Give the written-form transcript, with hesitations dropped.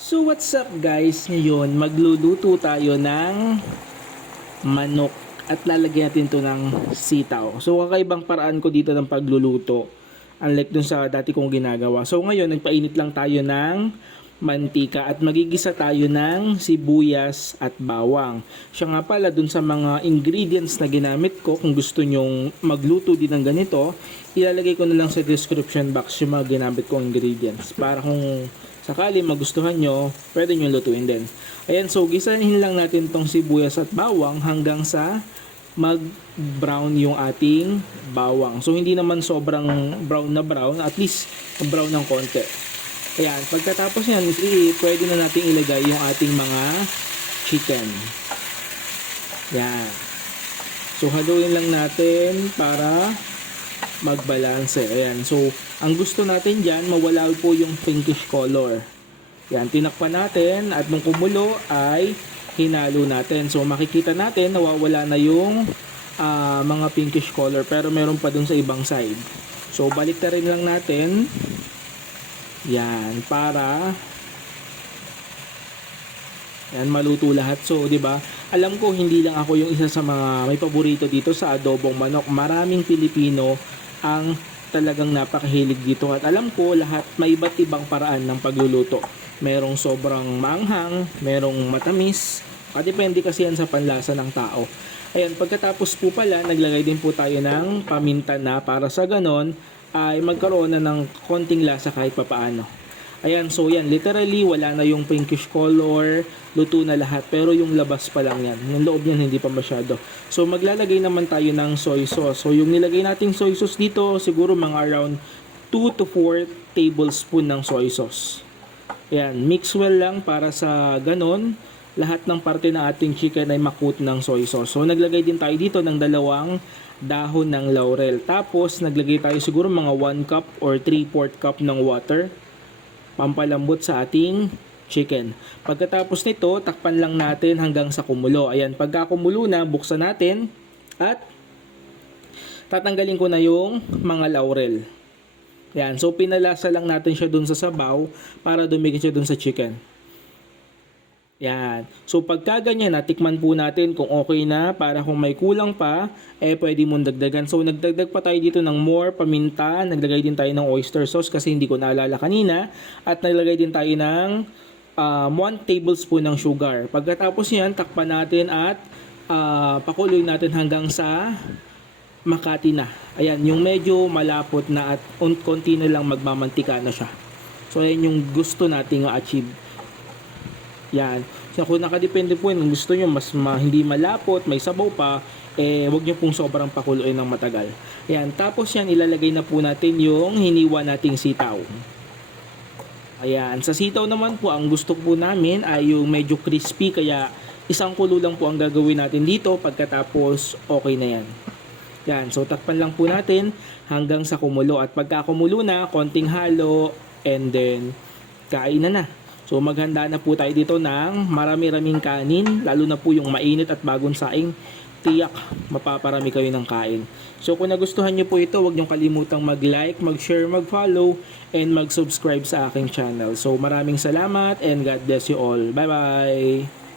So what's up guys? Ngayon magluluto tayo ng manok at lalagyan natin ito ng sitaw. So kakaibang paraan ko dito ng pagluluto. Unlike dun sa dati kong ginagawa. So ngayon nagpainit lang tayo ng mantika at magigisa tayo ng sibuyas at bawang. Siya nga pala dun sa mga ingredients na ginamit ko, kung gusto nyong magluto din ng ganito, ilalagay ko na lang sa description box yung mga ginamit kong ingredients para kung sakali magustuhan nyo, pwede nyo lutuin din. Ayan, so gisahin lang natin tong sibuyas at bawang hanggang sa mag-brown yung ating bawang. So hindi naman sobrang brown na brown, at least brown ng konti. Ayan, pagkatapos yan, pwede na natin ilagay yung ating mga chicken. Ayan. So haluin lang natin para magbalanse. Ayan. So, ang gusto natin dyan, mawala po yung pinkish color. Ayan, tinakpan natin at nung kumulo ay hinalo natin. So, makikita natin nawawala na yung mga pinkish color pero meron pa dun sa ibang side. So, balik na rin lang natin. Yan, para yan maluto lahat. So, 'di ba? Alam ko hindi lang ako yung isa sa mga may paborito dito sa adobong manok. Maraming Pilipino ang talagang napakahilig dito at alam ko lahat may iba't ibang paraan ng pagluluto. Merong sobrang maanghang, merong matamis. Depende kasi yan sa panlasa ng tao. Ayan, pagkatapos po pala, naglagay din po tayo ng paminta na para sa ganon ay magkaroon na ng konting lasa kahit papaano. Ayan, so yan, literally wala na yung pinkish color, luto na lahat, pero yung labas pa lang yan. Yung loob niyan hindi pa masyado. So maglalagay naman tayo ng soy sauce. So yung nilagay nating soy sauce dito, siguro mga around 2 to 4 tablespoon ng soy sauce. Ayan, mix well lang para sa ganon, lahat ng parte ng ating chicken ay makut ng soy sauce. So naglagay din tayo dito ng 2 dahon ng laurel. Tapos naglagay tayo siguro mga 1 cup or 3/4 cup ng water. Pampalambot sa ating chicken. Pagkatapos nito, takpan lang natin hanggang sa kumulo. Ayan, pagka kumulo na, buksan natin at tatanggalin ko na yung mga laurel. Ayan, so pinalasa lang natin siya dun sa sabaw para dumikit siya dun sa chicken. Yan. So pagka ganyan, natikman po natin kung okay na, para kung may kulang pa, pwede mong dagdagan. So nagdagdag pa tayo dito ng more paminta, naglagay din tayo ng oyster sauce kasi hindi ko naalala kanina, at naglagay din tayo ng 1 tablespoon ng sugar. Pagkatapos yan, takpan natin at pakuloy natin hanggang sa makati na. Ayan, yung medyo malapot na at konti na lang magmamantika na siya. So ayan yung gusto nating achieve. Yan. So kung nakadepende po yun, kung gusto nyo mas hindi malapot, may sabaw pa, wag nyo pong sobrang pakuluin ng matagal. Yan. Tapos yan, ilalagay na po natin yung hiniwa nating sitaw. Ayan. Sa sitaw naman po, ang gusto po namin ay yung medyo crispy, kaya isang kulo lang po ang gagawin natin dito, pagkatapos okay na yan. Yan. So takpan lang po natin hanggang sa kumulo. At pagka kumulo na, konting halo, and then kain na. So maghanda na po tayo dito ng marami-raming kanin, lalo na po yung mainit at bagong saing. Tiyak, mapaparami kayo ng kain. So kung nagustuhan nyo po ito, huwag nyo kalimutang mag-like, mag-share, mag-follow, and mag-subscribe sa aking channel. So maraming salamat and God bless you all. Bye-bye!